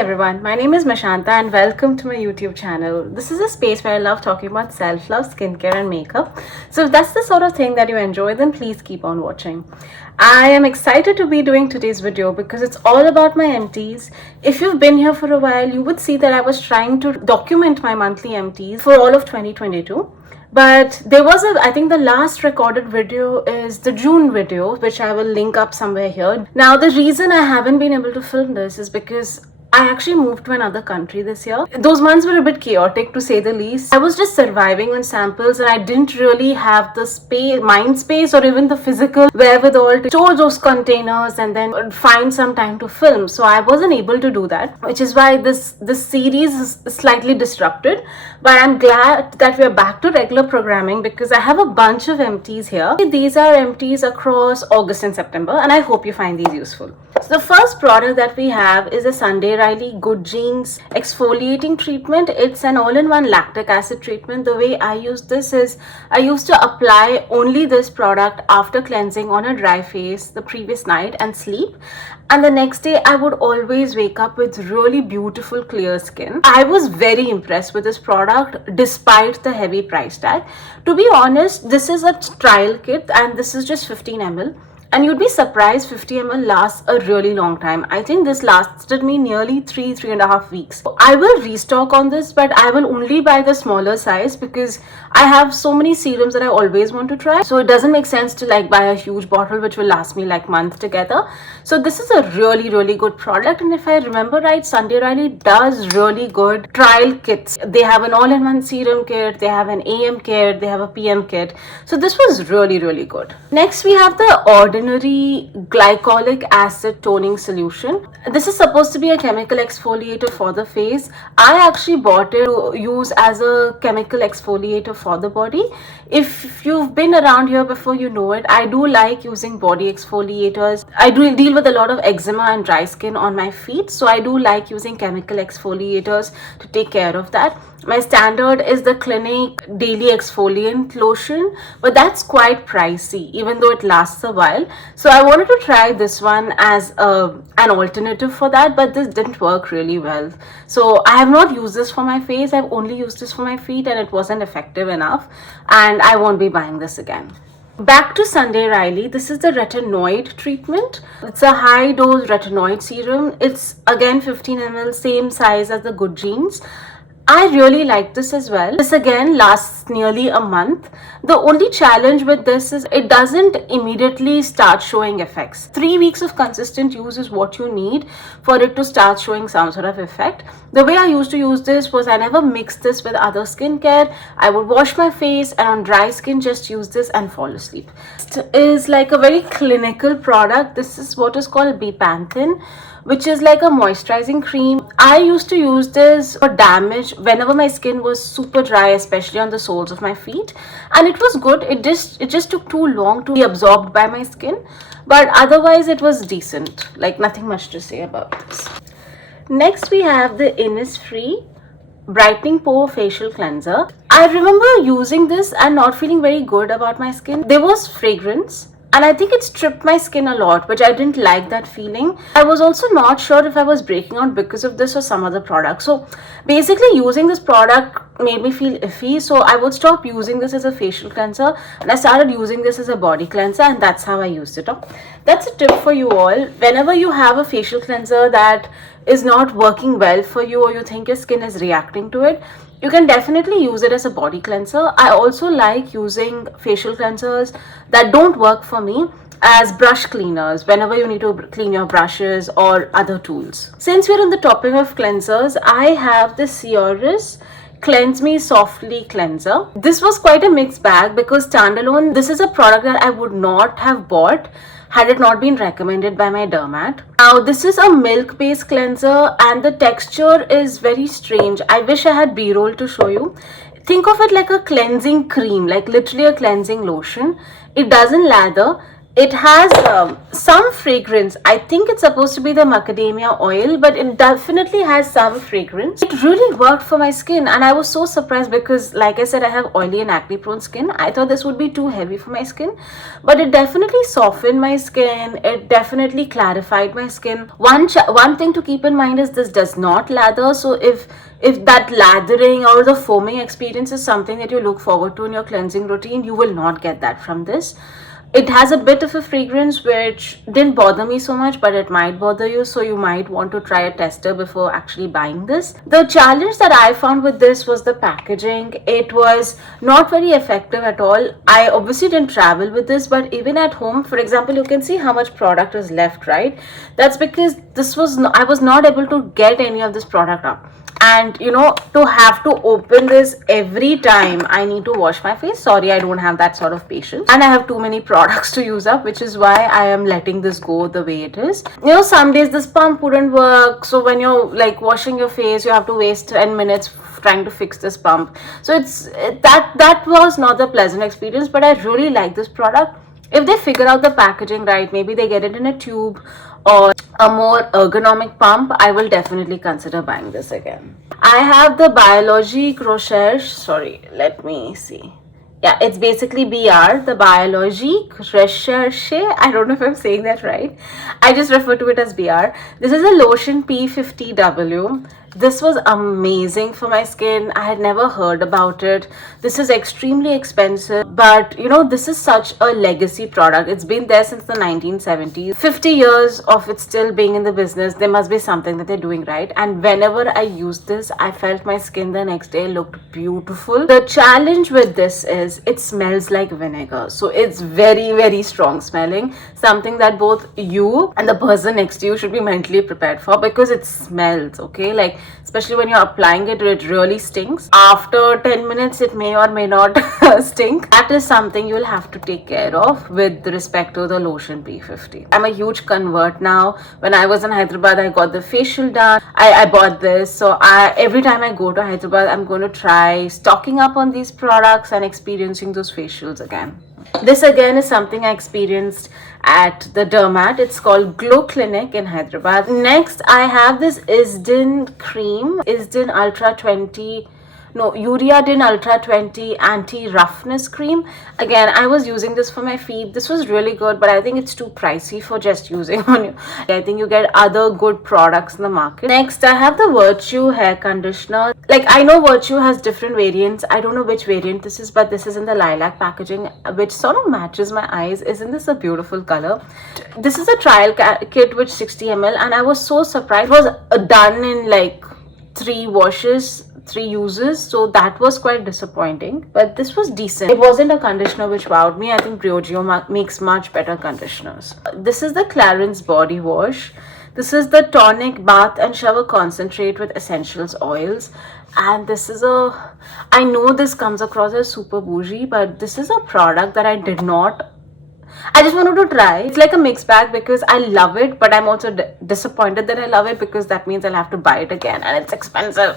everyone, my name is Mashanta and welcome to my YouTube channel. This is a space where I love talking about self-love, skincare and makeup. So if that's the sort of thing that you enjoy, then please keep on watching. I am excited to be doing today's video because it's all about my empties. If you've been here for a while, you would see that I was trying to document my monthly empties for all of 2022. But there was I think the last recorded video is the June video, which I will link up somewhere here. Now, the reason I haven't been able to film this is because I actually moved to another country this year. Those months were a bit chaotic to say the least. I was just surviving on samples and I didn't really have the mind space or even the physical wherewithal to store those containers and then find some time to film. So I wasn't able to do that, which is why this series is slightly disrupted. But I'm glad that we're back to regular programming because I have a bunch of empties here. These are empties across August and September and I hope you find these useful. So the first product that we have is a Sunday Riley Good Genes exfoliating treatment. It's an all-in-one lactic acid treatment. The way I use this is I used to apply only this product after cleansing on a dry face the previous night and sleep. And the next day I would always wake up with really beautiful clear skin. I was very impressed with this product despite the heavy price tag. To be honest, this is a trial kit and this is just 15 ml. And you'd be surprised 50 ml lasts a really long time. I think this lasted me nearly 3.5 weeks. I will restock on this, but I will only buy the smaller size because I have so many serums that I always want to try. So it doesn't make sense to buy a huge bottle which will last me months together. So this is a really good product. And if I remember right, Sunday Riley does really good trial kits. They have an all-in-one serum kit, they have an AM kit, they have a PM kit. So this was really good. Next we have the Ordinary Glycolic Acid Toning Solution. This is supposed to be a chemical exfoliator for the face. I actually bought it to use as a chemical exfoliator for the body. If you've been around here before, you know it. I do like using body exfoliators. I do deal with a lot of eczema and dry skin on my feet, so I do like using chemical exfoliators to take care of that. My standard is the Clinique Daily Exfoliant Lotion, but that's quite pricey even though it lasts a while. So I wanted to try this one as an alternative for that, but this didn't work really well. So I have not used this for my face. I've only used this for my feet and it wasn't effective enough, and I won't be buying this again. Back to Sunday Riley. This is the Retinoid treatment. It's a high dose retinoid serum. It's again 15 ml, same size as the Good Genes. I really like this as well. This again lasts nearly a month. The only challenge with this is it doesn't immediately start showing effects. 3 weeks of consistent use is what you need for it to start showing some sort of effect. The way I used to use this was I never mixed this with other skincare. I would wash my face and on dry skin just use this and fall asleep. It is like a very clinical product. This is what is called Bpanthin, which is like a moisturizing cream. I used to use this for damage whenever my skin was super dry, especially on the soles of my feet, and it was good. It just took too long to be absorbed by my skin, but otherwise it was decent. Nothing much to say about this. Next we have the Innisfree Brightening Pore Facial Cleanser. I remember using this and not feeling very good about my skin. There was fragrance and I think it stripped my skin a lot, which I didn't like that feeling. I was also not sure if I was breaking out because of this or some other product. So basically using this product made me feel iffy. So I would stop using this as a facial cleanser and I started using this as a body cleanser, and that's how I used it. That's a tip for you all. Whenever you have a facial cleanser that is not working well for you or you think your skin is reacting to it, you can definitely use it as a body cleanser. I also like using facial cleansers that don't work for me as brush cleaners whenever you need to clean your brushes or other tools. Since we're on the topic of cleansers, I have the Cioris Cleanse Me Softly Cleanser. This was quite a mixed bag because standalone, this is a product that I would not have bought had it not been recommended by my dermat. Now this is a milk based cleanser and the texture is very strange. I wish I had b-roll to show you. Think of it like a cleansing cream, like literally a cleansing lotion. It doesn't lather. It has some fragrance. I think it's supposed to be the macadamia oil, but it definitely has some fragrance. It really worked for my skin, and I was so surprised because, like I said, I have oily and acne prone skin. I thought this would be too heavy for my skin, but it definitely softened my skin. It definitely clarified my skin. One thing to keep in mind is this does not lather. So if that lathering or the foaming experience is something that you look forward to in your cleansing routine, you will not get that from this. It has a bit of a fragrance which didn't bother me so much, but it might bother you, so you might want to try a tester before actually buying this. The challenge that I found with this was the packaging. It was not very effective at all. I obviously didn't travel with this, but even at home, for example, you can see how much product is left, right? That's because I was not able to get any of this product up. And to have to open this every time I need to wash my face, sorry, I don't have that sort of patience, and I have too many products to use up, which is why I am letting this go the way it is. Some days this pump wouldn't work, so when you're like washing your face, you have to waste 10 minutes trying to fix this pump. So that was not the pleasant experience, but I really like this product. If they figure out the packaging right, maybe they get it in a tube or a more ergonomic pump, I will definitely consider buying this again. I have the Biologique Recherche, sorry, let me see. Yeah, it's basically BR, the Biologique Recherche. I don't know if I'm saying that right. I just refer to it as BR. This is a lotion P50W. This was amazing for my skin. I had never heard about it. This is extremely expensive, but this is such a legacy product. It's been there since the 1970s. 50 years of it still being in the business. There must be something that they're doing right. And whenever I used this, I felt my skin the next day looked beautiful. The challenge with this is it smells like vinegar. So it's very, very strong smelling. Something that both you and the person next to you should be mentally prepared for, because it smells, okay? Like, especially when you're applying it, it really stinks. After 10 minutes, it may or may not stink. That is something you will have to take care of with respect to the lotion P50. I'm a huge convert now. When I was in Hyderabad, I got the facial done. I bought this. So every time I go to Hyderabad, I'm going to try stocking up on these products and experiencing those facials again. This again is something I experienced at the Dermat. It's called Glow Clinic in Hyderabad. Next, I have this Isdin cream, Isdin Ultra 20. No, Uriadin Ultra 20 Anti-Roughness Cream. Again, I was using this for my feet. This was really good, but I think it's too pricey for just using on you. I think you get other good products in the market. Next, I have the Virtue hair conditioner. Like, I know Virtue has different variants. I don't know which variant this is, but this is in the lilac packaging, which sort of matches my eyes. Isn't this a beautiful color? This is a trial kit with 60 ml, and I was so surprised. It was done in like 3 uses, so that was quite disappointing, but this was decent. It wasn't a conditioner which wowed me. I think Briogeo makes much better conditioners. This is the Clarence body wash. This is the tonic bath and shower concentrate with essentials oils, and this is I know this comes across as super bougie, but this is a product that I just wanted to try. It's like a mixed bag because I love it, but I'm also disappointed that I love it because that means I'll have to buy it again, and it's expensive.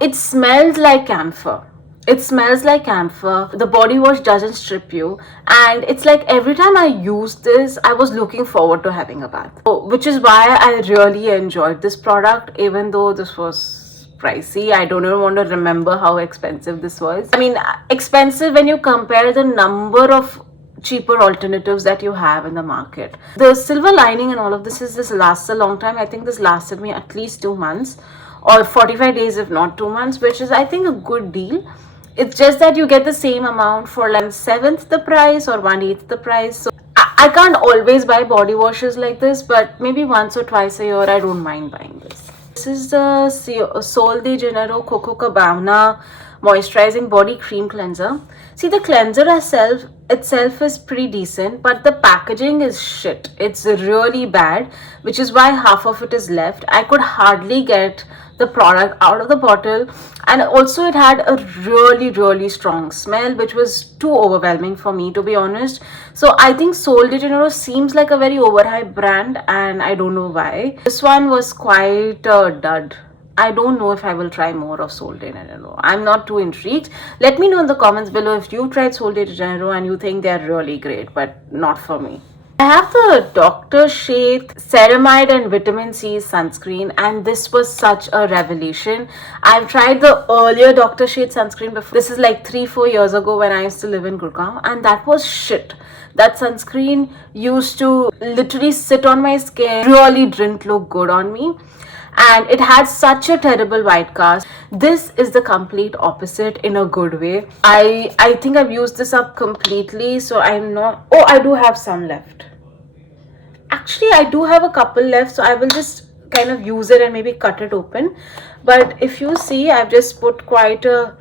It smells like camphor. It smells like camphor. The body wash doesn't strip you, and it's like every time I use this, I was looking forward to having a bath, which is why I really enjoyed this product, even though this was pricey. I don't even want to remember how expensive this was. I mean, expensive when you compare the number of cheaper alternatives that you have in the market. The silver lining in all of this is this lasts a long time. I think this lasted me at least 2 months or 45 days, if not 2 months, which is, I think, a good deal. It's just that you get the same amount for like 1/7 the price or 1/8 the price. So I can't always buy body washes like this, but maybe once or twice a year I don't mind buying this. This is the Sol de Janeiro Coco Cabana Moisturizing Body Cream Cleanser. See, the cleanser itself is pretty decent, but the packaging is shit. It's really bad, which is why half of it is left. I could hardly get the product out of the bottle, and also it had a really, really strong smell, which was too overwhelming for me, to be honest. So I think Sol de Janeiro seems like a very overhyped brand, and I don't know why. This one was quite a dud. I don't know if I will try more of Sol de Janeiro. I'm not too intrigued. Let me know in the comments below if you tried Sol de Janeiro and you think they're really great, but not for me. I have the Dr. Shade Ceramide and Vitamin C sunscreen, and this was such a revelation. I've tried the earlier Dr. Shade sunscreen before. This is like 3-4 years ago when I used to live in Gurgaon, and that was shit. That sunscreen used to literally sit on my skin, really didn't look good on me, and it had such a terrible white cast. This is the complete opposite in a good way. I think I've used this up completely, so I'm not. Oh, I do have some left. Actually, I do have a couple left, so I will just kind of use it and maybe cut it open. But if you see, I've just put quite a.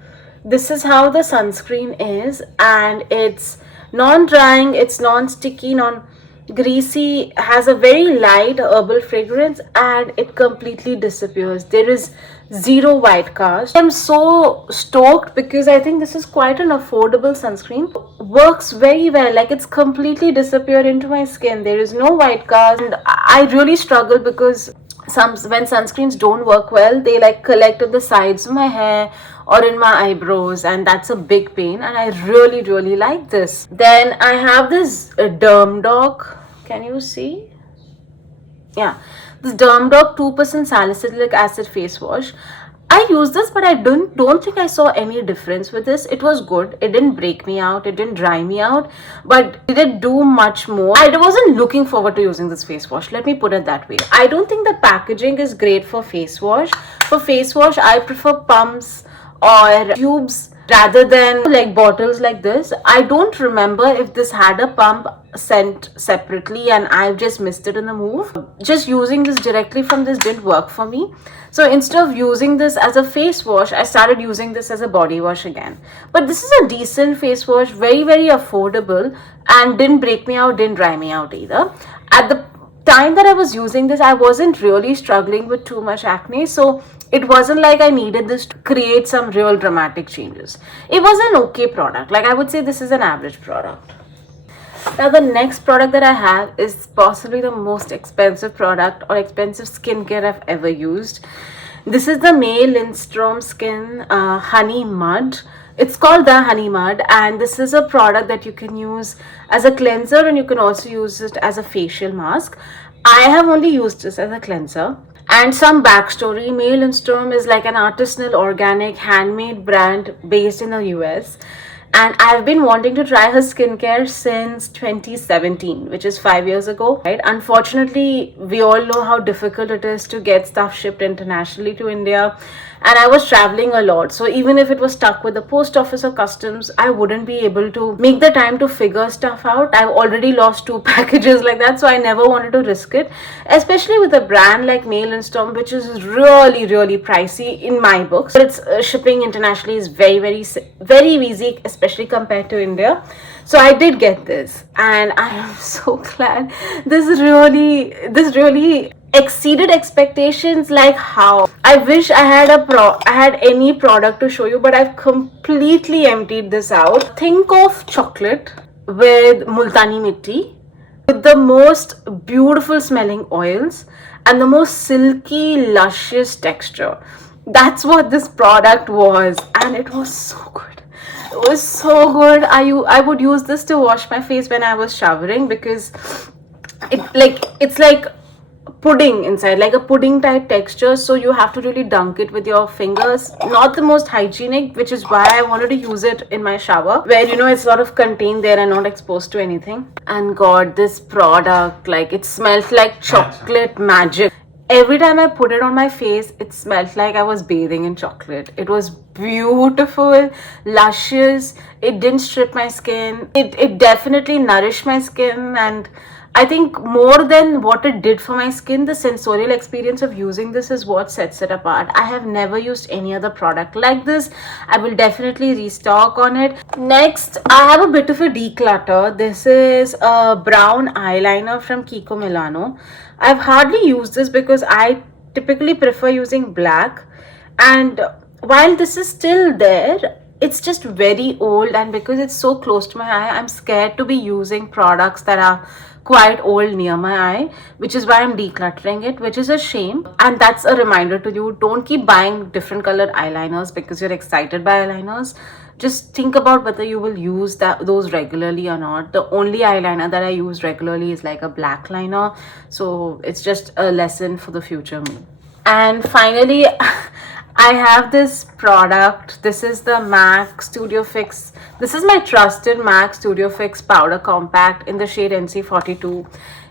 This is how the sunscreen is, and it's non-drying, it's non-sticky, non-greasy, has a very light herbal fragrance, and it completely disappears. There is zero white cast. I'm so stoked because I think this is quite an affordable sunscreen. Works very well, like it's completely disappeared into my skin. There is no white cast, and I really struggle because when sunscreens don't work well, they like collect at the sides of my hair or in my eyebrows, and that's a big pain, and I really like this. Then I have this Dermdog. Can you see? Yeah, this Dermdog 2% salicylic acid face wash. I used this, but I don't think I saw any difference with this. It was good. It didn't break me out. It didn't dry me out. But did it do much more? I wasn't looking forward to using this face wash. Let me put it that way. I don't think the packaging is great for face wash. For face wash, I prefer pumps or tubes rather than like bottles like this. I don't remember if this had a pump sent separately and I've just missed it in the move. Just using this directly from this didn't work for me. So instead of using this as a face wash, I started using this as a body wash again. But this is a decent face wash, very affordable, and didn't break me out, didn't dry me out either. At the time that I was using this, I wasn't really struggling with too much acne, so it wasn't like I needed this to create some real dramatic changes. It was an okay product. Like, I would say this is an average product. Now the next product that I have is possibly the most expensive product or expensive skincare I've ever used. This is the May Lindstrom Skin Honey Mud. It's called the Honey Mud, and this is a product that you can use as a cleanser, and you can also use it as a facial mask. I have only used this as a cleanser. And some backstory, May Lindstrom is like an artisanal, organic, handmade brand based in the US. And I've been wanting to try her skincare since 2017, which is 5 years ago, right? Unfortunately, we all know how difficult it is to get stuff shipped internationally to India. And I was traveling a lot. So even if it was stuck with the post office or customs, I wouldn't be able to make the time to figure stuff out. I've already lost 2 packages like that, so I never wanted to risk it. Especially with a brand like May Lindstrom, which is really pricey in my books. But its shipping internationally is very easy, especially compared to India. So I did get this, and I am so glad. This really exceeded expectations. Like, how I wish I had any product to show you, but I've completely emptied this out. Think of chocolate with multani mitti, with the most beautiful smelling oils and the most silky luscious texture. That's what this product was, and it was so good. It was so good. I would use this to wash my face when I was showering, because it's like pudding inside, like a pudding type texture, so you have to really dunk it with your fingers. Not the most hygienic, which is why I wanted to use it in my shower, where it's sort of contained there and not exposed to anything. And God, this product, like, it smelled like chocolate magic. Every time I put it on my face, it smelled like I was bathing in chocolate. It was beautiful, luscious. It didn't strip my skin. It definitely nourished my skin, and I think more than what it did for my skin, the sensorial experience of using this is what sets it apart. I have never used any other product like this. I will definitely restock on it. Next, I have a bit of a declutter. This is a brown eyeliner from Kiko Milano. I've hardly used this because I typically prefer using black. And while this is still there, it's just very old, and because it's so close to my eye, I'm scared to be using products that are quite old near my eye, which is why I'm decluttering it, which is a shame. And that's a reminder to you, don't keep buying different colored eyeliners because you're excited by eyeliners. just think about whether you will use those regularly or not. The only eyeliner that I use regularly is like a black liner, so it's just a lesson for the future me. And finally, I have this product. This is the MAC Studio Fix. This is my trusted MAC Studio Fix Powder Compact in the shade NC42.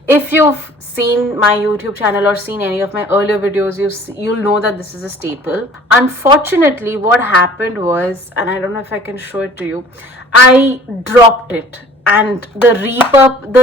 If you've seen my YouTube channel or seen any of my earlier videos, you'll know that this is a staple. Unfortunately, what happened was, and I don't know if I can show it to you, I dropped it, and the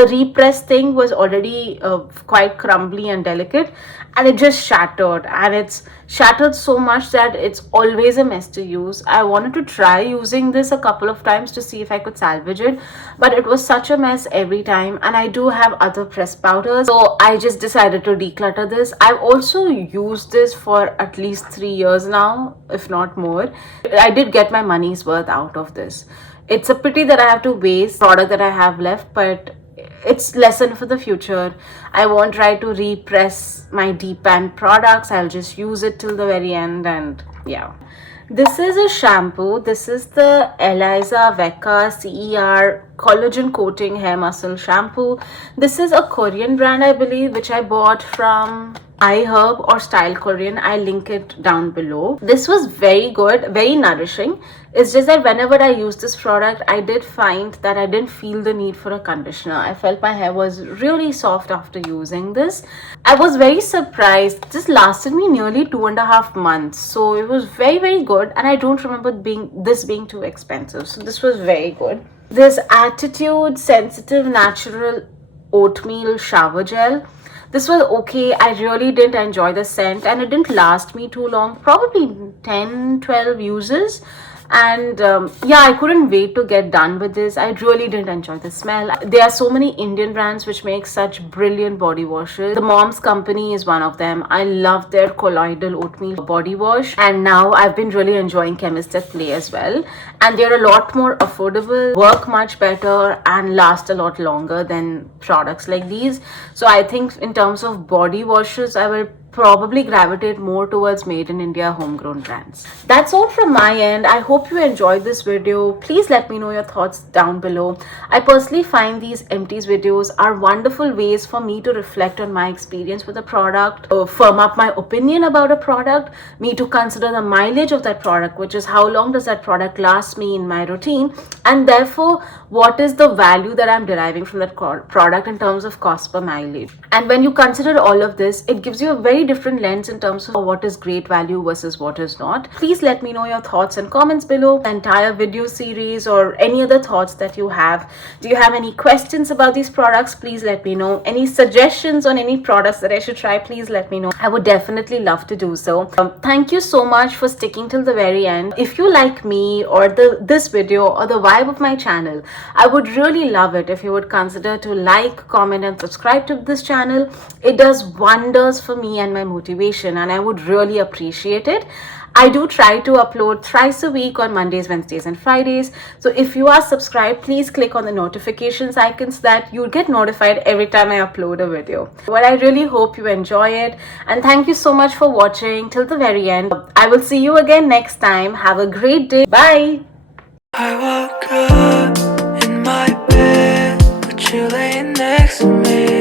repress thing was already quite crumbly and delicate, and it just shattered, and it's shattered so much that it's always a mess to use. I wanted to try using this a couple of times to see if I could salvage it, but it was such a mess every time, and I do have other press powders, so I just decided to declutter this. I've also used this for at least 3 years now, if not more. I did get my money's worth out of this. It's a pity that I have to waste product that I have left, but it's lesson for the future. I won't try to repress my Bpanthin products. I'll just use it till the very end, and yeah. This is a shampoo. This is the Eliza Vecca CER Collagen Coating Hair Muscle Shampoo. This is a Korean brand, I believe, which I bought from iHerb or Style Korean. I'll link it down below. This was very good, very nourishing. It's just that whenever I used this product, I did find that I didn't feel the need for a conditioner. I felt my hair was really soft after using this. I was very surprised. This lasted me nearly 2.5 months. So it was very good, and I don't remember this being too expensive. So this was very good. This Attitude Sensitive Natural Oatmeal Shower Gel. This was okay. I really didn't enjoy the scent, and it didn't last me too long, probably 10-12 uses. And yeah, I couldn't wait to get done with this. I really didn't enjoy the smell. There are so many Indian brands which make such brilliant body washes. The Mom's Company is one of them. I love their colloidal oatmeal body wash, and now I've been really enjoying Chemist at Play as well, and they're a lot more affordable, work much better, and last a lot longer than products like these. So I think in terms of body washes, I will probably gravitate more towards made in India homegrown brands. That's all from my end. I hope you enjoyed this video. Please let me know your thoughts down below. I personally find these Empties videos are wonderful ways for me to reflect on my experience with a product, firm up my opinion about a product, me to consider the mileage of that product, which is how long does that product last me in my routine, and therefore what is the value that I'm deriving from that product in terms of cost per mileage. And when you consider all of this, it gives you a very different lens in terms of what is great value versus what is not. Please let me know your thoughts and comments below. The entire video series or any other thoughts that you have. Do you have any questions about these products? Please let me know. Any suggestions on any products that I should try? Please let me know. I would definitely love to do so. Thank you so much for sticking till the very end. If you like me or this video or the vibe of my channel, I would really love it if you would consider to like, comment, and subscribe to this channel. It does wonders for me and my motivation, and I would really appreciate it. I do try to upload thrice a week on Mondays, Wednesdays, and Fridays. So if you are subscribed, please click on the notifications icon so that you'll get notified every time I upload a video. Well, I really hope you enjoy it, and thank you so much for watching till the very end. I will see you again next time. Have a great day. Bye. I woke up in my bed, but you laying next to me.